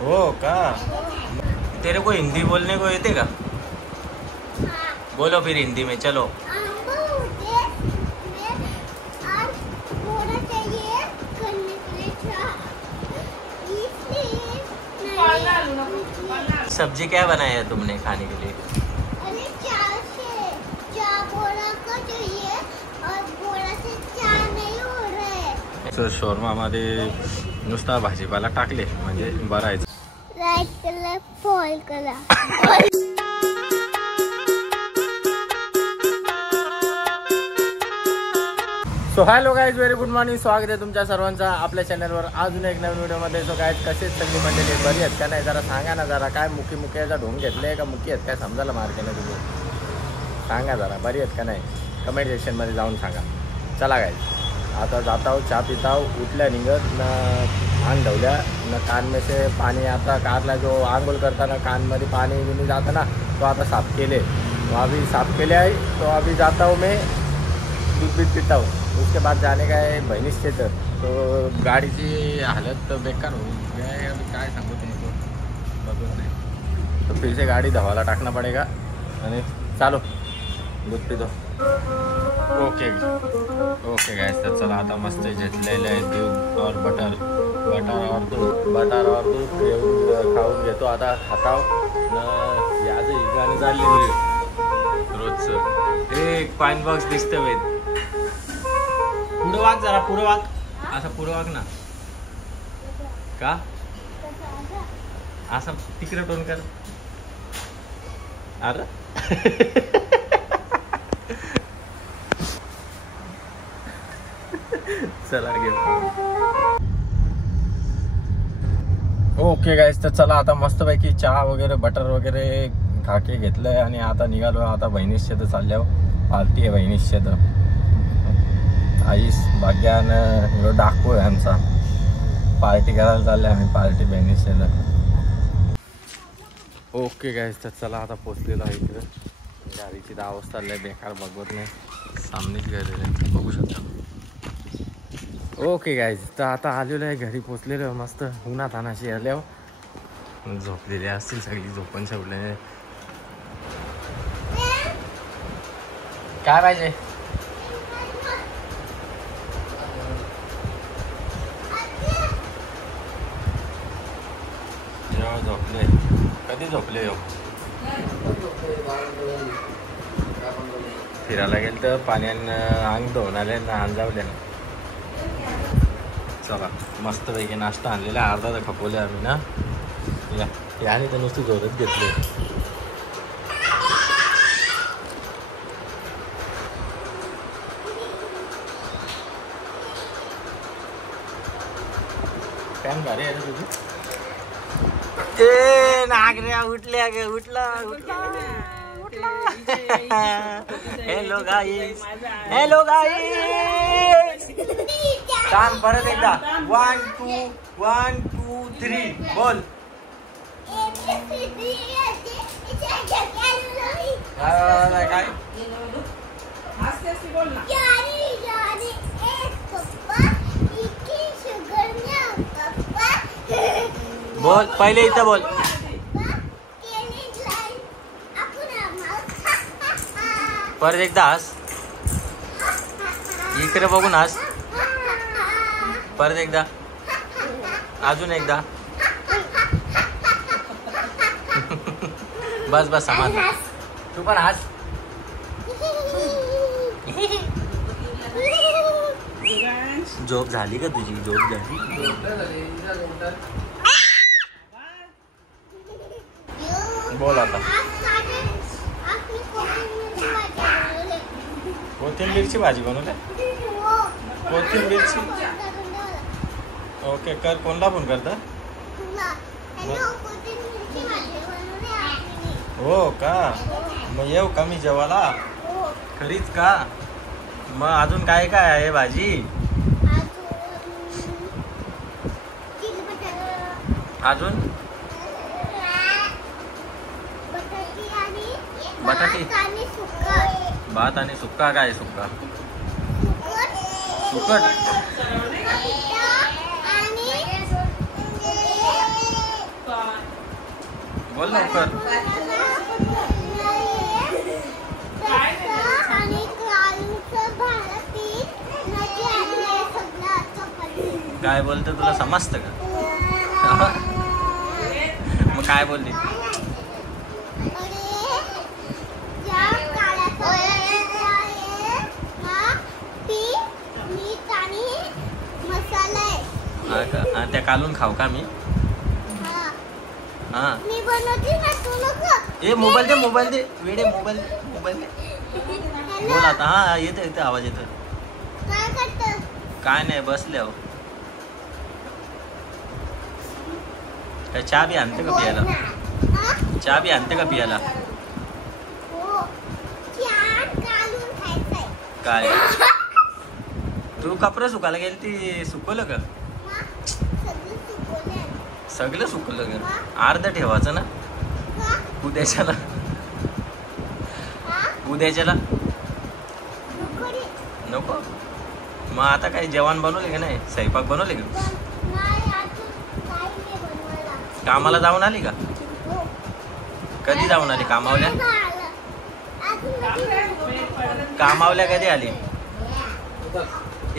हो का? तेरे को हिंदी बोलने को येते का? बोलो फिर हिंदी में, चलो। सब्जी क्या बनाया है तुमने खाने के लिए? शोरमा मध्ये नुसता भाजीपाला टाकले म्हणजे बरायचं. Light colour, fall colour. So hello guys, very good morning. स्वागत आहे तुमच्या सर्वांचा आपल्या चॅनलवर अजून एक नवीन व्हिडिओमध्ये. सो गाईज, कसेच सगळी मंडळी बरी आहेत का नाही जरा सांगा ना. जरा काय मुक्याचा ढोंग घेतले का मुकी आहेत काय समजायला मार्केने तुम्ही सांगा जरा. बरी आहेत का नाही कमेंट सेक्शनमध्ये जाऊन सांगा. चला गाईज, आता जाता हो, चहा पिता हो, उठल्या निघत न आंग धवल्या न कान में से पाणी. आता कारला जो आंघोळ करताना कानमध्ये पाणी बिनी जाता ना, तो आता साफ केले. तो अभी साफ केले आहे. तो अभी जाता हूँ मैं दूध बीत पीता हूँ. उसके बाद जाने का है बहनीस क्षेत्र. तो गाडीची हालत तो बेकार हो गया. अभी काय सांगू तुमको बघत नाही. तो फिर से गाड़ी धवाला टाकना पड़ेगा आणि चालो दूध पितो. ओके ओके गाइस, तर चला आता मस्त घेतलेलं आहे दूध और बटर और दूध घेऊन खाऊन घेतो. आता खाताव न याच गाणी चालली रोजचं. एक पाइन बॉक्स दिसतं वेद. पुढं वाग जरा, पुढं वाग, असं पुढं वाग ना. का असं तिकडे टोन कर. अरे चला घेऊ. ओके गाईस, तर चला आता मस्तपैकी चहा वगैरे बटर वगैरे खाके घेतलंय आणि आता निघालो. आता बहिणीश शेत चालल्यावर पार्टी आहे. बहिणीश शेत आईस भाग्यान डाकू आहे आमचा. पार्टी करायला चालले आम्ही. पार्टी बहिणीश शेत. ओके गाईस, तर चला आता पोचलेलो आहे इकडे. गाडीची तर अवस्था लय बेकार, बघवत नाही. सामनेच गेलेले बघू शकता. ओके गाईज, तर आता आलेलो आहे घरी. पोचलेलो मस्त उन्हात अनाशी आल्यावर. झोपलेले असतील सगळी, झोपून ठेवले. काय पाहिजे? झोपले. कधी झोपले हो? फिरायला गेलं तर पाण्यानं अंग धुवून आले ना अंजावले. चला मस्तपैकी नाश्ता आणलेला. अर्धा तर खपवले आम्ही ना. याने तर नुसती जोरत घेतले. फॅन भारी आहे तुझी. ए नागऱ्या उठल्या ग, उठला. हॅलो गाईस, हॅलो गाईस. काम परत एकदा. 1 2 3 बोल. काय बोल पहिले इथं बोल. परत एकदा हस. इकडे बघून हस. परत एकदा. अजून एकदा. बस बस समाज. तू पण हस. झोप झाली का तुझी? झोप झाली. बोल आता. कोथिंबीरची भाजी बनवली. कोथिंबीरची. ओके कर. कोणला फोन करता? हो का? मग येऊ का मी जेवायला? खरीच का? मग अजून काय काय आहे भाजी? अजून बटाटी, भात आणि सुक्का. काय सुक्का? सुकट. बोल लवकर. काय बोलते तुला समजतं का? मग काय बोलली? त्या कालून खाऊ का मी? हा ए मोबाईल दे वेडे मोबाईल दे. बोल आता. हा येते आवाज येतो. काय नाही बसले हो. काय चहा बी आणते का पियाला? चहा बी आणते का पियाला? काय तू कपडे सुकायला गेली ती सुकवलं का? सगळं सुकवलं का? अर्ध ठेवायचं ना उद्याच्याला. नको. मग आता काही जेवण बनवले का नाही? स्वयंपाक बनवले का? कामाला जाऊन आली का? कधी जाऊन आली कामावल्या? कामावल्या कधी आली?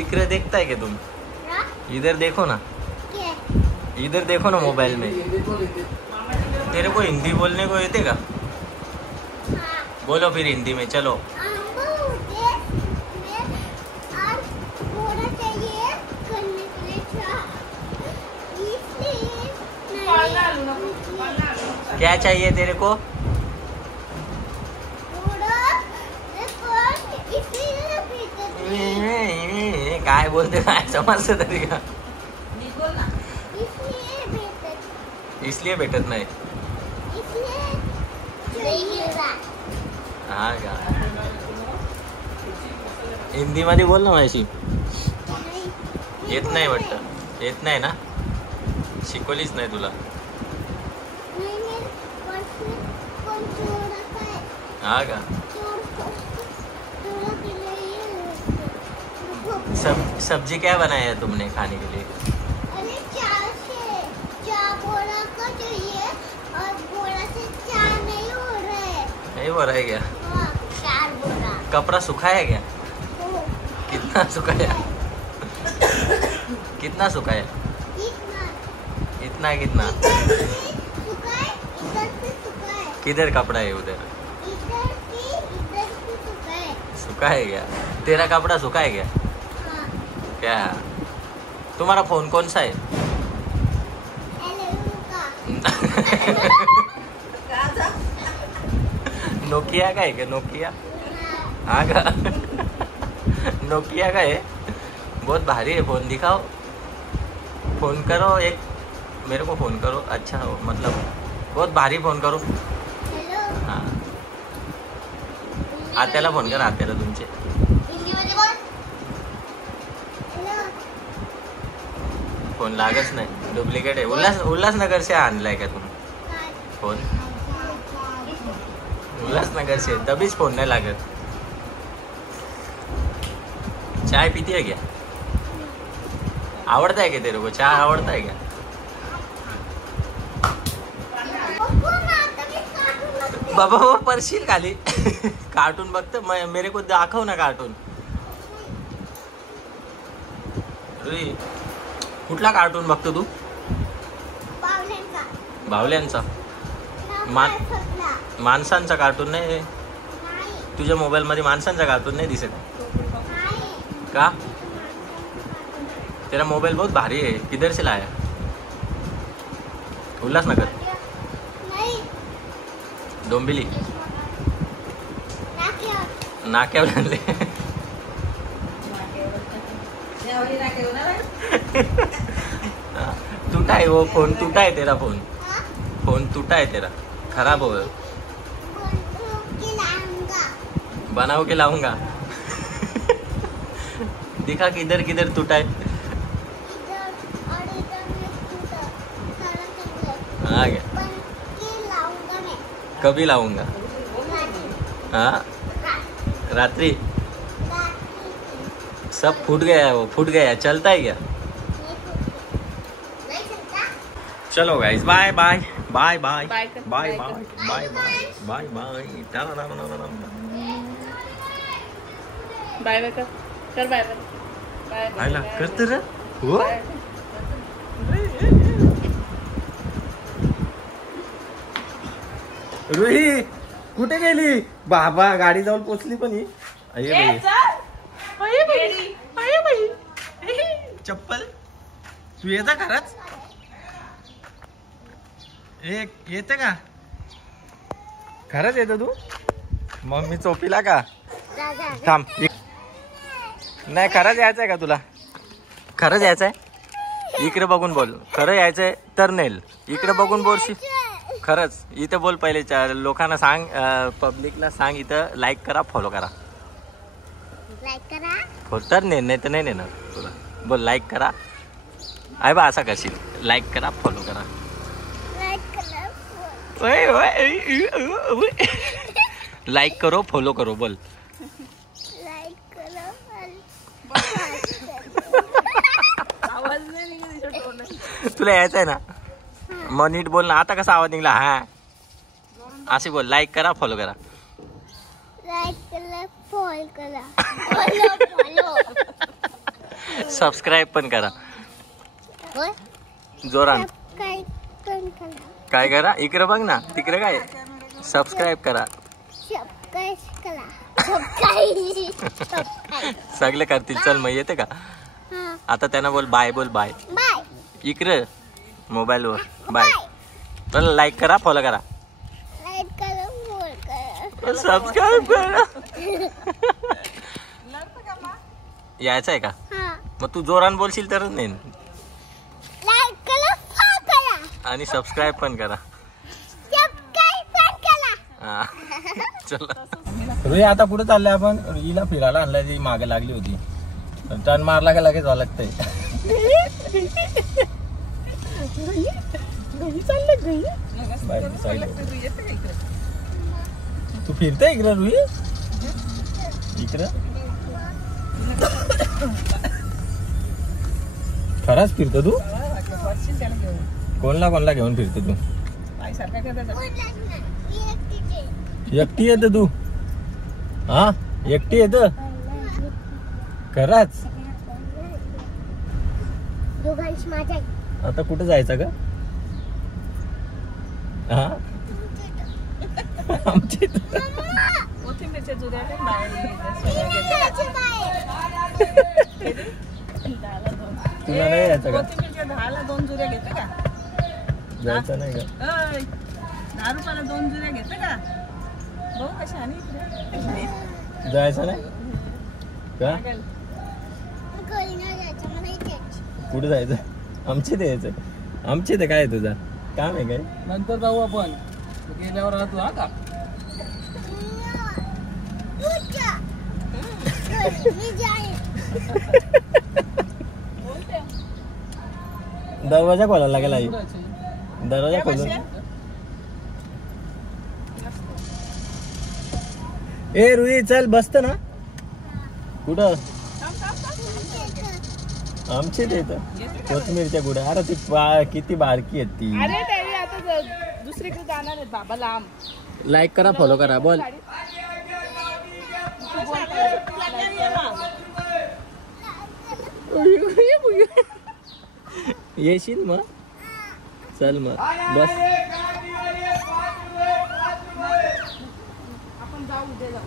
इकडे देखताय का तुम? इधर देखो ना मोबाइल में. तेरे को हिंदी बोलने को येते का? बोलो फिर हिंदी में. चलो क्या चाहिए तेरे को? काय बोलते काय समजतं तरी का? इसलिए भेटत नाही. हा का? हिंदी मध्ये बोल ना माझी. येत नाही वाटतं. येत नाही ना? शिकवलीच नाही तुला. हा का? सब्जी क्या बनाया है तुमने खाने के लिए? नहीं हो रहा है क्या? कपड़ा सुखाया क्या? कितना सुखाया? कितना किधर कपड़ा है उधर? सूखा है क्या? तेरा कपड़ा सूखा है क्या? क्या? तुम्हारा फोन कौन सा है? नोकिया का है क्या? नोकिया? हाँ का? नोकिया का है? बहुत भारी है फोन. दिखाओ. फोन करो एक मेरे को. फोन करो. अच्छा हो मतलब बहुत भारी फोन करो. हाँ आत्याला फोन कर. आत्याला तुमचे. फोन लागच नाही. डुप्लिकेट आहे. उल्हासनगर से आणलाय का तुम्ही फोन? उल्हासनगर से तभीच फोन नाही लागत. चाय पीती है क्या? आवडता है क्या तेरे को? चाय आवडता है क्या? बाबा परशील खाली. कार्टून बघतो. मेरे को दाखव ना कार्टून. कुठला कार्टून बघतो तू? बावल्यांचा. माणसांचा कार्टून नाही. तुझ्या मोबाईल मध्ये माणसांचा कार्टून नाही दिसत का? तेरा मोबाइल बहुत भारी है. किधर से लाया? उल्हासनगर. डोंबिवली. नाक्यावर आणले. टूटा है वो फोन. टूटा है तेरा फोन. फोन टूटा है तेरा. खराब हो गया. बनाओ के लाऊंगा. दिखा किधर किधर टूटा है. आ गया. कभी लाऊंगा. हाँ रात्रि. सब फूट गया है. वो फूट गया. चलता है क्या? चलो guys bye bye bye bye bye कर, बाय बाय बाय कर. Bye bye bye bye bye bye कर कर बाय बाय बाय बाय आयला बाय. करते रे हो बाय. रुही कुठे गेली बाबा गाडी जाऊन पोचली पण ही अये ए, बाई चल. अये बाई. अये बाई. चप्पल तू येता खरंच येते का खरंच येतो तू मग मी चोपीला का थांब नाही खरंच यायचंय का तुला खरंच यायचंय इकडे बघून बोल खरं यायचंय तर नेल इकडे बघून बोलशी खरंच इथं बोल पहिले लोकांना सांग पब्लिकला सांग इथं लाईक करा फॉलो करा लाईक करा हो तर नाही तर नाही नेणार तुला बोल लाईक करा आहे बा असा करशील लाईक करा फॉलो करा लाईक करा लाईक करो फॉलो करो बोल लाईक करा आवाज नाही निघत तिच्या तोंडात. तुला यायचं आहे ना मग नीट बोल ना आता कसा आवाज निघला हा असे बोल लाईक करा फॉलो करा लाईक करा फॉलो करा फॉलो सबस्क्राईब पण करा होय जोरान काय पण करा काय करा इकडे बघ ना तिकडे काय सबस्क्राईब करा सबस्क्राईब करा सबस्क्राईब सगळे करतील चल मग येते का हा आता त्यांना बोल बाय बोल बाय बाय इकडे मोबाईलवर बाय चल लाईक करा फॉलो करा लाईक करा फॉलो करा सबस्क्राईब करा यायचं आहे का हा मग तू जोरान बोलशील तरच नाही लाईक करा फॉलो करा आणि सबस्क्राईब पण करा सबस्क्राईब पण करा हा चला रुई आता कुठे चाललंय आपण रुईला फिरायला आणलाय ती मागे लागली होती टर्न मारला का लगेच व्हावं लागतंय बाहेर साईडला. तू फिरते इकडे रुई इकडे खराच फिरतो तू कोणला घेऊन फिरतो तू एकटी येत तू हा एकटी येत खराच दोघांची माझ्या आता कुठे जायचं का हा आमच्या इथं. कोथिंबीरच्या जुऱ्या काय तुला नाही यायचं का कोथिंबीरच्या 10ला 2 जुऱ्या घेते का जायचं नाही का अय, 10 रुपयाला 2 जुऱ्या घेते का बघू कशा आणि इकडे जायचं नाही का घरी नाही जायचं मला इथे कुठे जायचं आमचे ते यायचं आमचे ते काय आहे तुझा काम आहे काय नंतर जाऊ आपण गेल्यावर राहतो हा का मी जाईन दरवाजा खोलायला लागेल आई दरवाजा खोलून ए रुई चल बसत ना कुठं आमचे ते कोथमीरच्या गुड्या अरे ती किती बारकी आहेत ती अरे त्याने आता दुसरीकडे जाणार आहेत बाबा लांब लाईक करा फॉलो करा बोल येशील मग चल मग बस आपण जाऊ उद्या जाऊ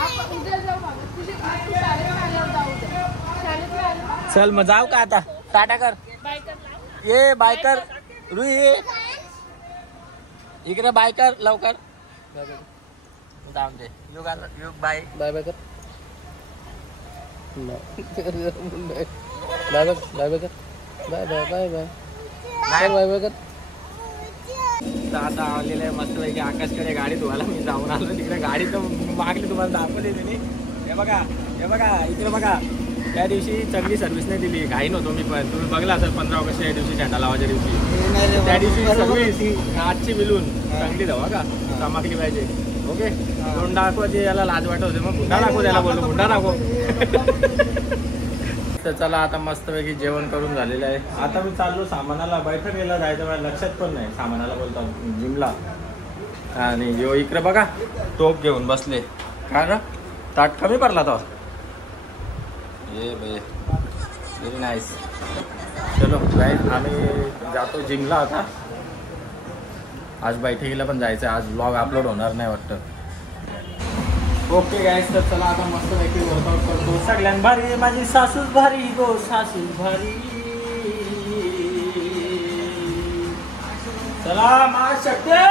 आपण उद्या जाऊ बाबा तुझे शाळेत आल्यावर जाऊ उद्या शाळेत आल्यावर चल मग जाऊ का आता टाटा कर बायकर ये बायकर रुई ये इकडे बायकर लवकर जाऊन दे युग युग बाय बाय बाय कर बाय बाय बाय बाय कर bye bye bye bye bye bye bye कर आता आलेलं आहे मस्त पैकी आकाशकडे गाडी धुवायला मी जाऊन आलो तिकडे गाडी तर मागली तुम्हाला दाखवली त्यांनी हे बघा इकडे बघा त्या दिवशी चांगली सर्व्हिस नाही दिली घाई नव्हतो मी पण तुम्ही बघला असेल 15 ऑगस्ट या दिवशी झेंडा लावायच्या दिवशी त्या दिवशी सर्व्हिस आजची मिळून चांगली धावा का चमकली पाहिजे ओके गुंडा दाखव ते याला लाज वाटत होते मग गुंडा दाखव त्याला बोललो गुंडा दाखव तर चला आता मस्तपैकी जेवण करून झालेलं आहे. आता मी चाललो सामानाला, बैठकीला जायचं माझ्या लक्षात पण नाही. सामानाला बोलतो जिमला. आणि यो इकडे बघा टोप घेऊन बसले. काय ना ताट कमी पडला तो. ये बे व्हेरी नाईस. चलो गाईज आम्ही जातो जिमला आता. आज बैठकीला पण जायचं आहे. आज ब्लॉग अपलोड होणार नाही वाटतं. ओके गाईज तर चला आता मस्तपैकी वर्कआउट करतो. सगळ्यां भारी माझी सासूच भारी गो सासूच भारी. चला मा शक्य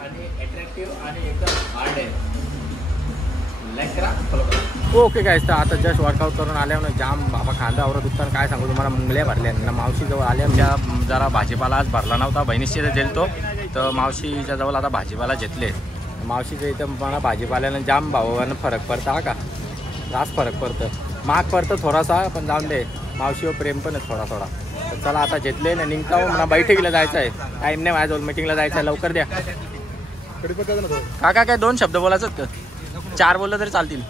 आणि अट्रॅक्टिव्ह आणि एकदम हार्ड आहे. ओके गाईस तर आता जस्ट वर्कआउट करून आल्यावर जाम बाबा खांदा आवरत दुखतात. काय सांगू तुम्हाला मुंगल्या भरल्या ना. मावशीजवळ आल्या आमच्या जरा भाजीपाला आज भरला नव्हता. बहिणीशी गेलतो तर मावशीच्या जवळ आता भाजीपाला घेतले. मावशीच्या इथं मला भाजीपाल्यानं जाम भावानं फरक पडता का. जास्त फरक पडतं. महाग पडतं थोडासा पण जाऊन दे. मावशीवर प्रेम पण आहे थोडा थोडा. तर चला आता घेतले ना निघता. मला बैठकीला जायचं आहे. टाईम नाही माझ्याजवळ. मीटिंगला जायचं आहे. लवकर द्या काका. काय 2 शब्द बोलायचं का? 4 बोललं तरी चालतील.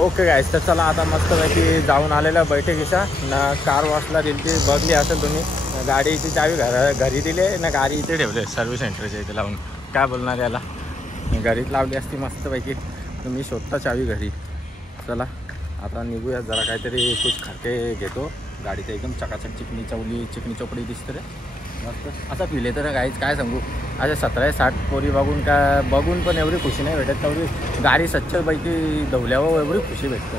ओके गाईस तर चला आता मस्तपैकी जाऊन आलेलं बैठकीचा ना. कार वॉशला दिली ती बघली असेल तुम्ही. गाडीची चावी घरी दिली ना. गाडी इथे ठेवले सर्व्हिस सेंटरच्या इथे लावून. काय बोलणार याला. घरीच लावली असती मस्तपैकी. मी शोधता चावी घरी. चला आता निघूया. जरा काहीतरी कुछ खर्चे घेतो. गाडीचं एकदम चकाचक चिकनी चोपडी दिसते रे मस्त. असा फील येतं रे गाईच. काय सांगू. अशा 17-60 पोरी बघून पण एवढी खुशी नाही भेटत. तेवढी गाडी स्वच्छपैकी धुल्यावर एवढी खुशी भेटते.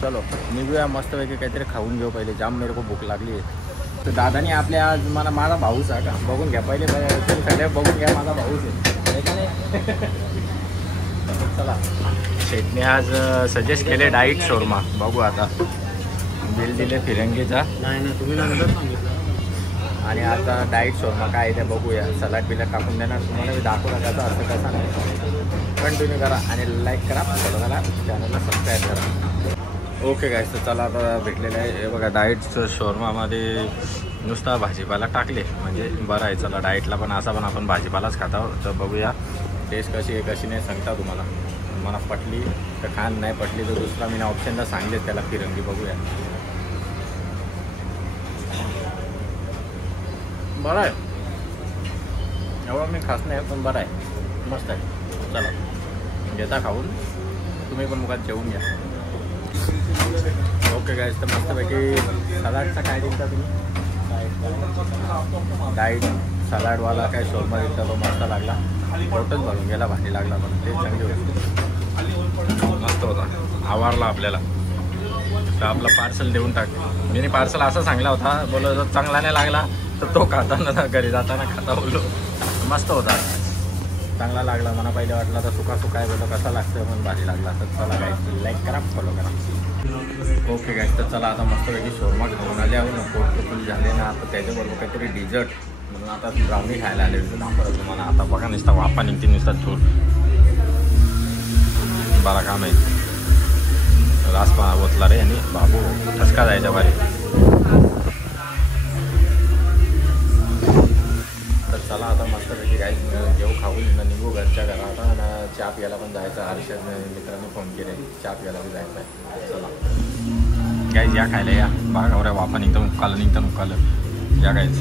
चलो निघूया मस्तपैकी. काहीतरी खाऊन घेऊ पहिले. जाम मेरे को भूक लागली आहे. तर दादानी आपल्या आज माझा भाऊच आहे का बघून घ्या पहिले. सगळे बघून घ्या माझा भाऊच आहे का नाही. चला शेटने आज सजेस्ट केले डाईट शोरमा. बघू आता. बिल दिले फिरंगीचा. नाही तुम्ही आणि आता डाईट शोरमा काय आहे ते बघूया. सलाड बिलाड टाकून देणार तुम्हाला. मी दाखवू नका असं कसं नाही. कंटिन्यू करा आणि लाईक करा. फॉलो करा. चॅनलला सबस्क्राईब करा. ओके गाईस तर चला आता भेटलेलं आहे. हे बघा डाईट शोरमामध्ये नुसता भाजीपाला टाकले म्हणजे बरं आहे. चला डाईटला पण असा पण आपण भाजीपालाच खाता. तर बघूया टेस्ट कशी आहे कशी नाही सांगता तुम्हाला. मला पटली तर खान नाही पटली तर दुसरा मी ऑप्शनला सांगलेच त्याला फिरंगी. बघूया. बरं आहे. एवढं मी खास नाही पण बरं आहे. मस्त आहे. चला घेता खाऊन. तुम्ही पण मुखात जेवून घ्या. ओके गाईस तर मस्तपैकी सलाडचा काय दिलता तुम्ही. डाईट सलाडवाला काय शोरमा दिलता तो मस्त लागला. पोटच भरून गेला. भाजी लागला पण ते चांगली होती. मस्त होता. आवडला आपल्याला. तर आपला पार्सल देऊन टाकले. मी पार्सल असा सांगला होता. बोललो जर चांगला नाही लागला तर तो खाताना घरी जाताना खाता बोललो. मस्त होता. चांगला लागला. मला पहिले वाटला तर सुका आहे बोलतो कसा लागतं पण भारी लागला. तर चला गाईस लाईक करा फॉलो करा. ओके गाईस तर चला आता मस्तपैकी शोरमा खाऊन आले आहो ना. पोट फुल झाले ना. आता त्याच्याबरोबर काहीतरी डिझर्ट म्हणून आता ब्राउनी खायला आले होते. दाखवलं तुम्हाला. आता बघा नुसता वापा निघते नुसता थोड. बरा काम आहे. रासपा ओतला रे आणि बाबू ठसका जायच्या बारी. तर चला आता मस्तपैकी गाईस जेव खाऊन निघू घरच्या घरात. आणि चहा प्यायला पण जायचं. हर्षद मित्रांनी फोन केले चहा प्यायला पण जायचं आहे. चला गाईस या खायला या. बागावऱ्या वापा निघतं मुक्कालं या गाईस.